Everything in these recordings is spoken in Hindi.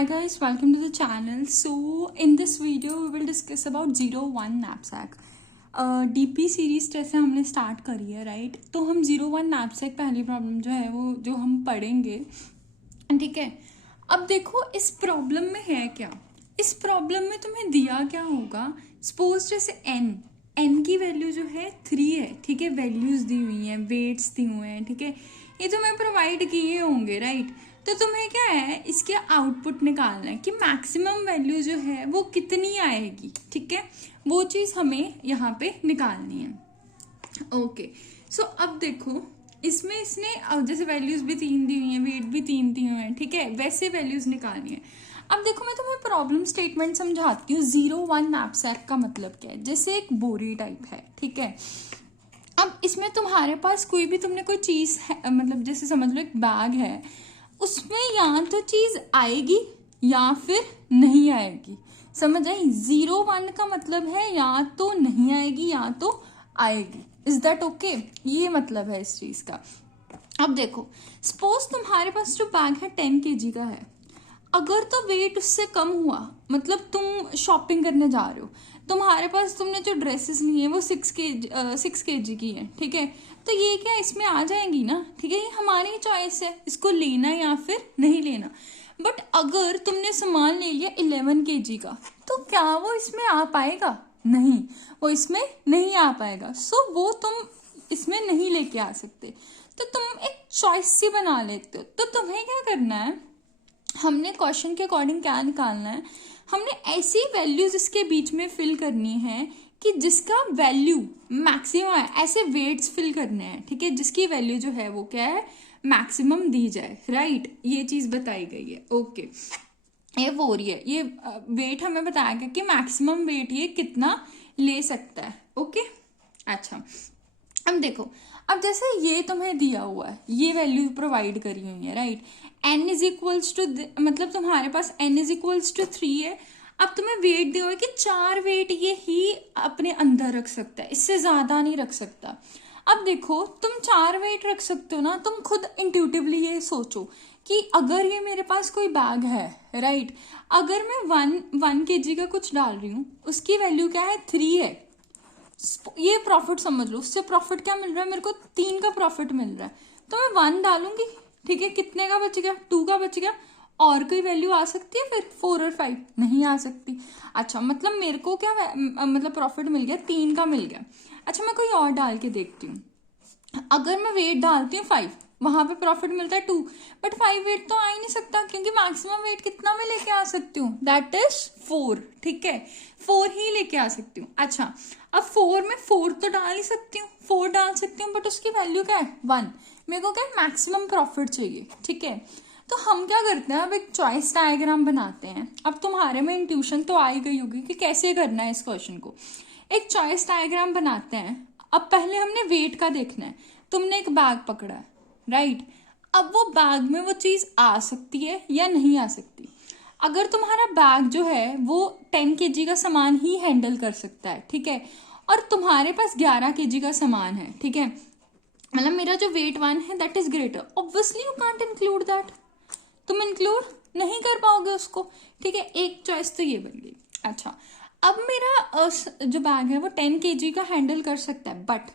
Hi guys, welcome to the channel. So in this video we will discuss about 01 knapsack. DP series जैसे हमने स्टार्ट करी है राइट, तो हम 01 knapsack पहली प्रॉब्लम जो है वो जो हम पढ़ेंगे, ठीक है। अब देखो इस प्रॉब्लम में है क्या, इस प्रॉब्लम में तुम्हें दिया क्या होगा। सपोज जैसे एन की वैल्यू जो है 3 है, ठीक है। वैल्यूज दी हुई हैं, वेट्स दी हुए हैं, ठीक है। ये तुम्हें प्रोवाइड किए होंगे राइट। तो तुम्हें क्या है, इसके आउटपुट निकालना है कि मैक्सिमम वैल्यू जो है वो कितनी आएगी, ठीक है। वो चीज़ हमें यहाँ पे निकालनी है। ओके सो अब देखो इसमें इसने जैसे वैल्यूज भी 3 दी हुई हैं, वेट भी 3 दिए हुए हैं, ठीक है। वैसे वैल्यूज निकालनी है। अब देखो मैं तुम्हें प्रॉब्लम स्टेटमेंट समझाती हूँ। 01 knapsack का मतलब क्या है। जैसे एक बोरी टाइप है, ठीक है। अब इसमें तुम्हारे पास कोई भी तुमने कोई चीज़ है, मतलब जैसे समझ लो एक बैग है, उसमें या तो चीज़ आएगी या फिर नहीं आएगी। समझ आई। 01 का मतलब है या तो नहीं आएगी या तो आएगी। Is that okay. ये मतलब है इस चीज़ का। अब देखो सपोज तुम्हारे पास जो बैग है 10 kg का है, अगर तो वेट उससे कम हुआ, मतलब तुम शॉपिंग करने जा रहे हो, तुम्हारे पास तुमने जो ड्रेसेस ली हैं वो 6 kg की है, ठीक है। तो ये क्या इसमें आ जाएंगी ना, ठीक है। ये हमारी चॉइस है इसको लेना या फिर नहीं लेना। बट अगर तुमने सामान ले लिया 11 kg का, तो क्या वो इसमें आ पाएगा? नहीं, वो इसमें नहीं आ पाएगा। सो वो तुम इसमें नहीं लेके आ सकते। तो तुम एक चॉइस सी बना लेते हो। तो तुम्हें क्या करना है, हमने क्वेश्चन के अकॉर्डिंग क्या निकालना है, हमने ऐसी वैल्यूज इसके बीच में फिल करनी है कि जिसका वैल्यू मैक्सिमम है। ऐसे वेट्स फिल करने हैं, ठीक है, जिसकी वैल्यू जो है वो क्या है, मैक्सिमम दी जाए राइट। ये चीज बताई गई है। ओके ये वो रही है, ये वेट हमें बताया गया कि मैक्सिमम वेट ये कितना ले सकता है। ओके अच्छा अब देखो, अब जैसे ये तुम्हें दिया हुआ है, ये वैल्यू प्रोवाइड करी हुई है right. n is equals to, मतलब तुम्हारे पास n इज इक्वल्स टू 3 है। अब तुम्हें वेट दिया हुआ है कि 4 वेट ये ही अपने अंदर रख सकता है, इससे ज्यादा नहीं रख सकता। अब देखो तुम 4 वेट रख सकते हो ना, तुम खुद इंट्यूटिवली ये सोचो कि अगर ये मेरे पास कोई बैग है राइट, अगर मैं 1 kg का कुछ डाल रही हूँ, उसकी वैल्यू क्या है 3 है। ये प्रॉफिट समझ लो, उससे प्रॉफिट क्या मिल रहा है, मेरे को 3 का प्रॉफिट मिल रहा है। तो मैं 1 डालूंगी, ठीक है। कितने का बच गया, 2 का बच गया। और कोई वैल्यू आ सकती है फिर 4 और 5 नहीं आ सकती। अच्छा मतलब मेरे को क्या मतलब प्रॉफिट मिल गया 3 का मिल गया। अच्छा मैं कोई और डाल के देखती हूँ। अगर मैं वेट डालती हूँ 5, वहां पे प्रॉफिट मिलता है 2, बट 5 वेट तो आ ही नहीं सकता, क्योंकि मैक्सिमम वेट कितना मैं लेके आ सकती हूँ, दैट इज 4, ठीक है। 4 ही लेके आ सकती हूँ। अच्छा अब 4 में 4 तो डाल ही सकती हूँ, 4 डाल सकती हूँ, बट उसकी वैल्यू क्या है 1। मेरे को क्या है, मैक्सिमम प्रॉफिट चाहिए, ठीक है। तो हम क्या करते हैं, अब एक चॉइस डायग्राम बनाते हैं। अब तुम्हारे में इंट्यूशन तो आ ही गई होगी कि कैसे करना है इस क्वेश्चन को। एक चॉइस डायग्राम बनाते हैं। अब पहले हमने वेट का देखना है। तुमने एक बैग पकड़ा है राइट। अब वो बैग में वो चीज आ सकती है या नहीं आ सकती। अगर तुम्हारा बैग जो है वो 10 kg का सामान ही हैंडल कर सकता है, ठीक है, और तुम्हारे पास 11 kg का सामान है, ठीक है, मतलब मेरा जो वेट 1 है that is greater, obviously you can't include that. तुम इंक्लूड नहीं कर पाओगे उसको, ठीक है। एक चॉइस तो ये बन गई। अच्छा अब मेरा जो बैग है वो 10 kg का हैंडल कर सकता है, बट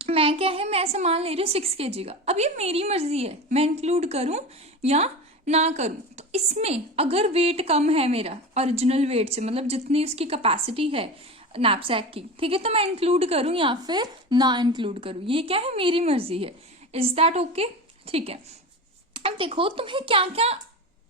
मैं क्या है, मैं सामान ले रही हूँ 6 kg का। अब ये मेरी मर्जी है, मैं इंक्लूड करूं या ना करूं। तो इसमें अगर वेट कम है मेरा ओरिजिनल वेट से, मतलब जितनी उसकी कैपेसिटी है नैपसैक की, ठीक है, तो मैं इंक्लूड करूं या फिर ना इंक्लूड करूं, ये क्या है, मेरी मर्जी है। इज दैट ओके, ठीक है। अब देखो तुम्हें क्या क्या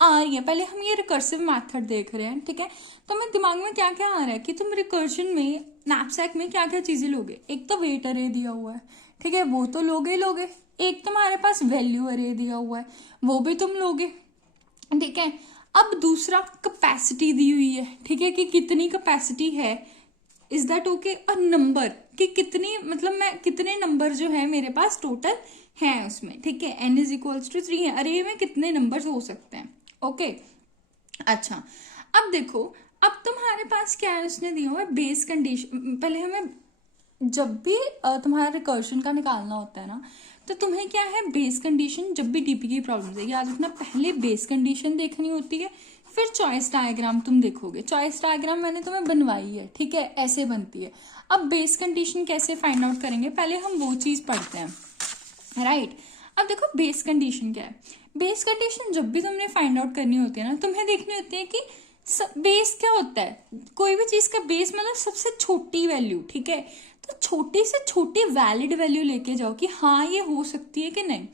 आ रही है, पहले हम ये रिकर्सिव मेथड देख रहे हैं, ठीक है। तो मेरे दिमाग में क्या क्या आ रहा है कि तुम रिकर्शन में नैपसैक में क्या क्या चीजें लोगे। एक तो वेट अरे दिया हुआ है, ठीक है, वो तो लोगे लोगे। एक तुम्हारे पास वैल्यू अरे दिया हुआ है, वो भी तुम लोगे, ठीक है। अब दूसरा कैपेसिटी दी हुई है, ठीक है, कि कितनी कैपेसिटी है। Is that okay. और नंबर कि कितनी, मतलब मैं कितने नंबर जो है मेरे पास टोटल है उसमें, ठीक है। n इज इक्वल्स टू 3 है, अरे में कितने नंबर हो सकते हैं। ओके अच्छा अब देखो, अब तुम्हारे पास क्या है, उसने दिया हुआ है बेस कंडीशन। पहले हमें जब भी तुम्हारा रिकर्शन का निकालना होता है ना, तो तुम्हें क्या है, बेस कंडीशन जब भी डीपी की प्रॉब्लम है याद रखना, पहले बेस कंडीशन देखनी होती है, फिर चॉइस डायग्राम तुम देखोगे। चॉइस डायग्राम मैंने तुम्हें बनवाई है, ठीक है, ऐसे बनती है। अब बेस कंडीशन कैसे फाइंड आउट करेंगे, पहले हम वो चीज पढ़ते हैं, राइट। अब देखो बेस कंडीशन क्या है। बेस कंडीशन जब भी तुमने फाइंड आउट करनी होती है ना, तुम्हें देखनी होती है कि बेस क्या होता है। कोई भी चीज का बेस मतलब सबसे छोटी वैल्यू, ठीक है। तो छोटी से छोटी वैलिड वैल्यू लेके जाओ कि हाँ ये हो सकती है कि नहीं।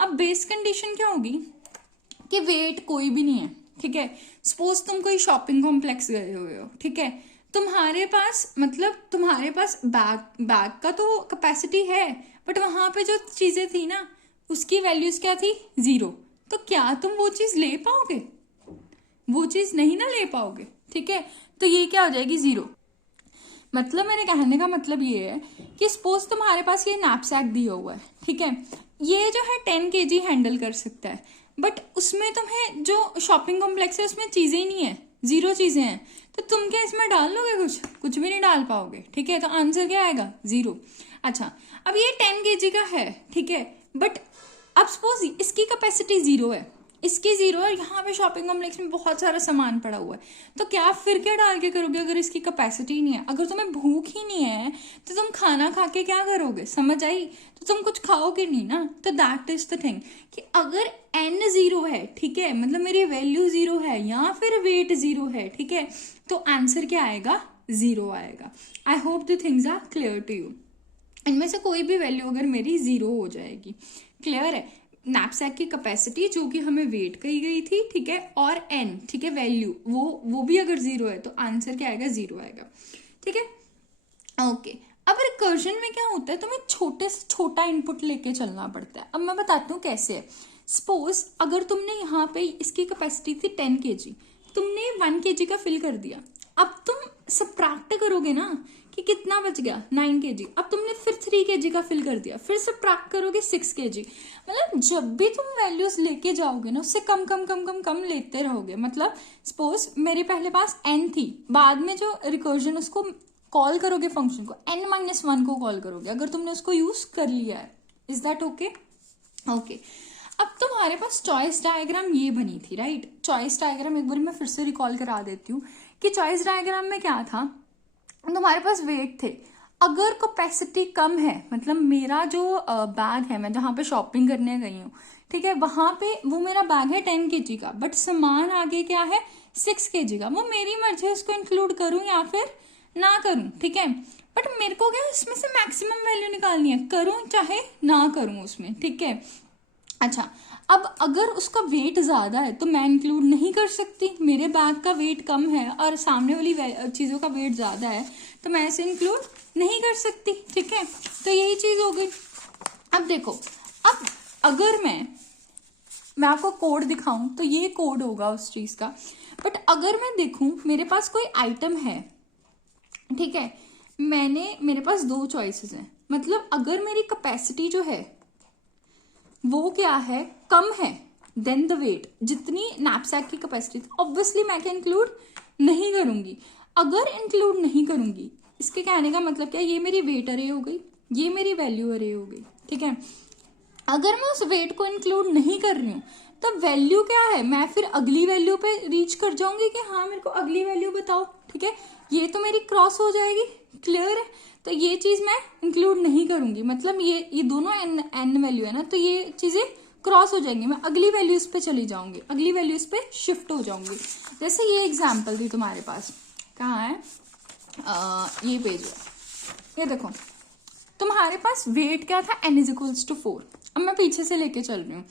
अब बेस कंडीशन क्या होगी कि वेट कोई भी नहीं है, ठीक है। सपोज तुम कोई शॉपिंग कॉम्प्लेक्स गए हुए हो, ठीक है, तुम्हारे पास बैग का तो कैपेसिटी है, बट वहां पे जो चीजें थी ना उसकी वैल्यूज क्या थी, 0। तो क्या तुम वो चीज ले पाओगे, वो चीज नहीं ना ले पाओगे, ठीक है। तो ये क्या हो जाएगी, 0। मतलब मेरे कहने का मतलब ये है कि सपोज तुम्हारे पास ये नैपसैक दिया हुआ है, ठीक है, ये जो है 10 kg हैंडल कर सकता है, बट उसमें तुम्हें जो शॉपिंग कॉम्प्लेक्स है उसमें चीजें ही नहीं है, 0 चीजें हैं। तो तुम क्या इसमें डाल लोगे, कुछ भी नहीं डाल पाओगे, ठीक है। तो आंसर क्या आएगा, 0। अच्छा, अब ये 10 kg का है, ठीक है, बट अब सपोज इसकी कैपेसिटी 0 है, इसकी 0 है, यहाँ पे शॉपिंग कॉम्प्लेक्स में बहुत सारा सामान पड़ा हुआ है, तो क्या फिर क्या डाल के करोगे अगर इसकी कैपेसिटी नहीं है। अगर तुम्हें भूख ही नहीं है तो तुम खाना खा के क्या करोगे, समझ आई। तो तुम कुछ खाओगे नहीं ना। तो दैट इज द थिंग कि अगर n 0 है, ठीक है, मतलब मेरी वैल्यू 0 है या फिर वेट 0 है, ठीक है, तो आंसर क्या आएगा, 0 आएगा। I hope the things are clear to you. इनमें से कोई भी वैल्यू अगर मेरी 0 हो जाएगी, क्लियर है। नैपसैक की कैपेसिटी जो कि हमें वेट कही गई थी, ठीक है, और n, ठीक है, वैल्यू वो भी अगर 0 है तो आंसर क्या आएगा, 0 आएगा, ठीक है, ओके। अब रिकर्जन में क्या होता है, तुम्हें छोटे से छोटा इनपुट लेके चलना पड़ता है। अब मैं बताती हूँ कैसे है। सपोज अगर तुमने यहाँ पे इसकी कैपेसिटी थी 10 kg, तुमने 1 kg का फिल कर दिया। अब तुम सब्ट्रैक्ट करोगे ना कि कितना बच गया, 9 kg। अब तुमने फिर 3 kg का फिल कर दिया, फिर सब्ट्रैक्ट करोगे 6 kg। मतलब जब भी तुम वैल्यूज लेके जाओगे ना उससे कम कम कम कम कम लेते रहोगे। मतलब सपोज मेरे पहले पास n थी, बाद में जो रिकर्जन उसको कॉल करोगे फंक्शन को, n-1 को कॉल करोगे अगर तुमने उसको यूज कर लिया है। Is that okay, okay. अब तुम्हारे पास चॉइस डायग्राम ये बनी थी, राइट। चॉइस डायग्राम एक बार मैं फिर से रिकॉल करा देती हूँ कि चॉइस डायग्राम में क्या था, तुम्हारे पास वेट थे। अगर कैपेसिटी कम है, मतलब मेरा जो बैग है, मैं जहाँ पे शॉपिंग करने गई हूँ, ठीक है, वहां पे वो मेरा बैग है 10 kg का, बट सामान आगे क्या है 6 kg का। वो मेरी मर्जी है उसको इंक्लूड करूँ या फिर ना करूँ, ठीक है। बट मेरे को क्या इसमें से मैक्सिमम वैल्यू निकालनी है, करूँ चाहे ना करूँ उसमें, ठीक है। अच्छा, अब अगर उसका वेट ज्यादा है तो मैं इंक्लूड नहीं कर सकती, मेरे बैग का वेट कम है और सामने वाली चीजों का वेट ज्यादा है, तो मैं ऐसे इंक्लूड नहीं कर सकती, ठीक है। तो यही चीज हो गई। अब देखो, अब अगर मैं आपको कोड दिखाऊं तो ये कोड होगा उस चीज का, बट अगर मैं देखूं मेरे पास कोई आइटम है, ठीक है, मेरे पास 2 चॉइसेस हैं। मतलब अगर मेरी कैपेसिटी जो है वो क्या है, कम है देन द वेट, जितनी नैपसैक की कैपेसिटी थी, ऑब्वियसली मैं क्या इंक्लूड नहीं करूंगी। अगर इंक्लूड नहीं करूंगी, इसके कहने का मतलब क्या, ये मेरी वेट अरे हो गई, ये मेरी वैल्यू अरे हो गई, ठीक है। अगर मैं उस वेट को इंक्लूड नहीं कर रही हूँ तो वैल्यू क्या है, मैं फिर अगली वैल्यू पे रीच कर जाऊंगी कि हाँ मेरे को अगली वैल्यू बताओ, ठीक है। ये तो मेरी क्रॉस हो जाएगी, क्लियर है। तो ये चीज मैं इंक्लूड नहीं करूंगी, मतलब ये दोनों एन वैल्यू है ना, तो ये चीजें क्रॉस हो जाएंगी, मैं अगली वैल्यूज पे चली जाऊंगी, अगली वैल्यूज पे शिफ्ट हो जाऊंगी। जैसे ये एग्जाम्पल थी तुम्हारे पास, कहाँ है, ये पेज है, ये देखो तुम्हारे पास वेट क्या था, n = 4। अब मैं पीछे से लेके चल रही हूँ,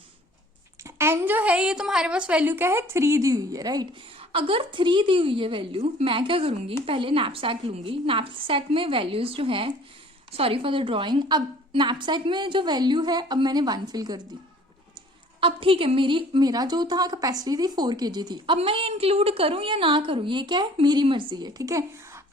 n जो है ये तुम्हारे पास वैल्यू क्या है, 3 दी हुई है, राइट। अगर 3 दी हुई है वैल्यू, मैं क्या करूंगी, पहले नैपसैक लूंगी, नैपसैक में वैल्यूज जो है, सॉरी फॉर द ड्रॉइंग, अब नैपसैक में जो वैल्यू है, अब मैंने 1 फिल कर दी। अब ठीक है, मेरा जो था कैपेसिटी थी 4 kg थी। अब मैं ये इंक्लूड करूं या ना करूं, ये क्या है, मेरी मर्जी है, ठीक है।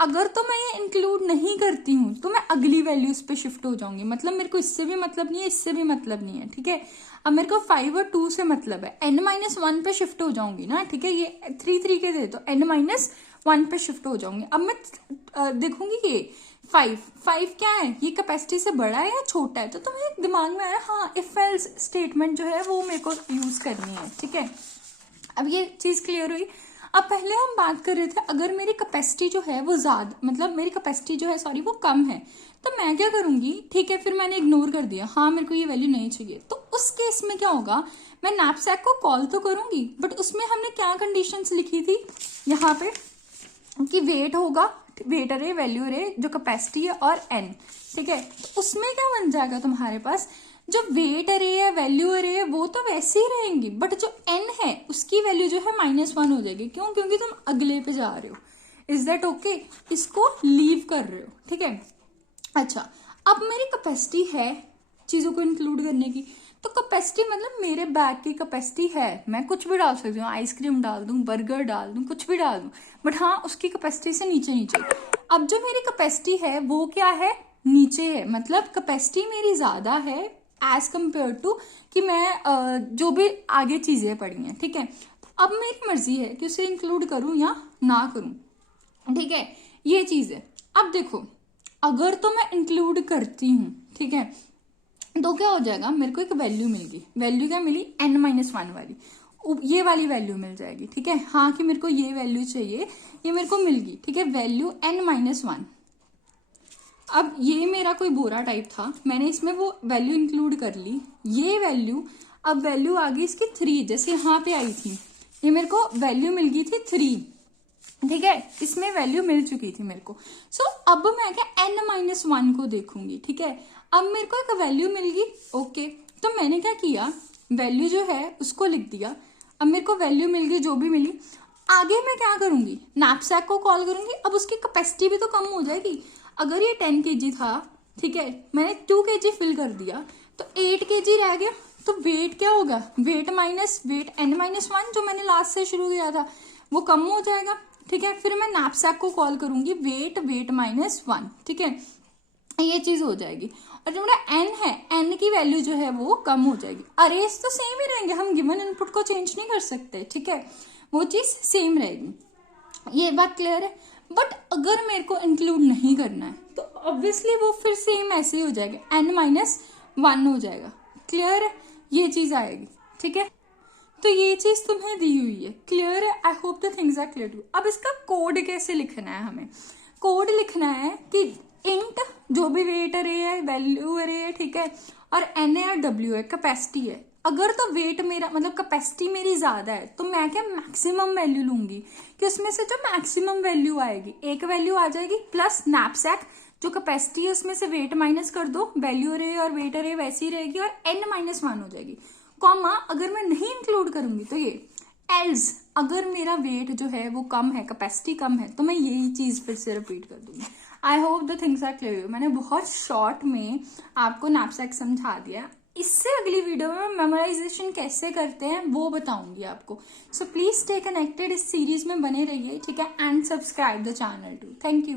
अगर तो मैं ये इंक्लूड नहीं करती हूँ तो मैं अगली वैल्यूज पे शिफ्ट हो जाऊंगी। मतलब मेरे को इससे भी मतलब नहीं है, इससे भी मतलब नहीं है, ठीक है। अब मेरे को 5 और 2 से मतलब है, n-1 पे शिफ्ट हो जाऊंगी ना, ठीक है। ये 3 3 के थे तो n-1 पे शिफ्ट हो जाऊंगी। अब मैं देखूंगी ये 5 क्या है, ये कैपेसिटी से बड़ा है या छोटा है, तो तुम्हें दिमाग में आया हाँ इफ एल्स स्टेटमेंट जो है वो मेरे को यूज करनी है, ठीक है। अब ये चीज क्लियर हुई। अब पहले हम बात कर रहे थे अगर मेरी कैपेसिटी जो है वो ज्यादा, मतलब मेरी कैपेसिटी जो है सॉरी वो कम है, तो मैं क्या करूंगी, ठीक है, फिर मैंने इग्नोर कर दिया, हाँ मेरे को ये वैल्यू नहीं चाहिए, तो उस केस में क्या होगा, मैं नैपसैक को कॉल तो करूंगी, बट उसमें हमने क्या कंडीशंस लिखी थी यहाँ पे कि वेट होगा, वेट अरे वैल्यू अरे जो कैपेसिटी है और एन, ठीक है। तो उसमें क्या बन जाएगा तुम्हारे पास, जो वेट अरे है वैल्यू अरे है वो तो वैसे ही रहेंगी, बट जो एन है उसकी वैल्यू जो है -1 हो जाएगी। क्यों? क्योंकि तुम अगले पे जा रहे हो। Is that okay? इसको लीव कर रहे हो, ठीक है। अच्छा, अब मेरी कैपेसिटी है चीजों को इंक्लूड करने की, तो कैपेसिटी मतलब मेरे बैग की कैपेसिटी है, मैं कुछ भी डाल सकती हूँ, आइसक्रीम डाल दूं, बर्गर डाल दूं, कुछ भी डाल दूं, बट हाँ उसकी कैपेसिटी से नीचे नीचे। अब जो मेरी कैपेसिटी है वो क्या है, नीचे है, मतलब कैपेसिटी मेरी ज्यादा है एज कंपेयर टू कि मैं जो भी आगे चीजें पड़ी हैं, ठीक है। अब मेरी मर्जी है कि उसे इंक्लूड करूं या ना करूं, ठीक है, ये चीज है। अब देखो, अगर तो मैं इंक्लूड करती हूँ, ठीक है, तो क्या हो जाएगा, मेरे को एक वैल्यू मिल गई, वैल्यू क्या मिली, n-1 वाली, ये वाली वैल्यू मिल जाएगी, ठीक है। हाँ कि मेरे को ये वैल्यू चाहिए, ये मेरे को मिल गई, ठीक है, वैल्यू n-1। अब ये मेरा कोई बोरा टाइप था, मैंने इसमें वो वैल्यू इंक्लूड कर ली, ये वैल्यू, अब वैल्यू आ गई इसकी 3, जैसे यहाँ पे आई थी, ये मेरे को वैल्यू मिल गई थी 3, ठीक है, इसमें वैल्यू मिल चुकी थी मेरे को। सो अब मैं क्या n-1 को देखूंगी, ठीक है। अब मेरे को एक वैल्यू मिल गई, ओके, तो मैंने क्या किया, वैल्यू जो है उसको लिख दिया। अब मेरे को वैल्यू मिल गई जो भी मिली, आगे मैं क्या करूंगी, नैपसैक को कॉल करूंगी। अब उसकी कैपेसिटी भी तो कम हो जाएगी, अगर ये 10 kg था, ठीक है, मैंने 2 kg फिल कर दिया, तो 8 kg रह गया, तो वेट क्या होगा, वेट माइनस वेट n-1 जो मैंने लास्ट से शुरू किया था वो कम हो जाएगा, ठीक है। फिर मैं नैपसैक को कॉल करूंगी, वेट -1, ठीक है, ये चीज हो जाएगी। और जो मेरा n है, n की वैल्यू जो है वो कम हो जाएगी। अरेज तो सेम ही रहेंगे, हम गिवन इनपुट को चेंज नहीं कर सकते, ठीक है, वो चीज सेम रहेगी, ये बात क्लियर है। बट अगर मेरे को इंक्लूड नहीं करना है तो ऑब्वियसली वो फिर सेम ऐसे ही हो जाएगा, n-1 हो जाएगा, क्लियर है, ये चीज आएगी, ठीक है। तो ये चीज तुम्हें दी हुई है, क्लियर है, I hope the things are clear to. अब इसका कोड कैसे लिखना है, हमें कोड लिखना है कि इंट जो भी वेट अरे है, वैल्यू अरे है, ठीक है, और एन है और डब्ल्यू है, कैपेसिटी है। अगर तो वेट मेरा मतलब कैपेसिटी मेरी ज्यादा है तो मैं क्या मैक्सिमम वैल्यू लूंगी, कि उसमें से जो मैक्सिमम वैल्यू आएगी, एक वैल्यू आ जाएगी प्लस नैपसैक जो कैपेसिटी है उसमें से वेट माइनस कर दो, वैल्यू अरे और वेट अरे वैसी रहेगी और n-1 हो जाएगी, कॉमा अगर मैं नहीं इंक्लूड करूंगी तो ये एल्स, अगर मेरा वेट जो है वो कम है, कैपेसिटी कम है, तो मैं यही चीज फिर से रिपीट कर दूंगी। I hope the things are clear. मैंने बहुत शॉर्ट में आपको नैपसैक समझा दिया, इससे अगली वीडियो में मेमोराइजेशन कैसे करते हैं वो बताऊंगी आपको। सो प्लीज स्टे कनेक्टेड, इस सीरीज में बने रहिए, ठीक है, and subscribe the channel too. Thank you.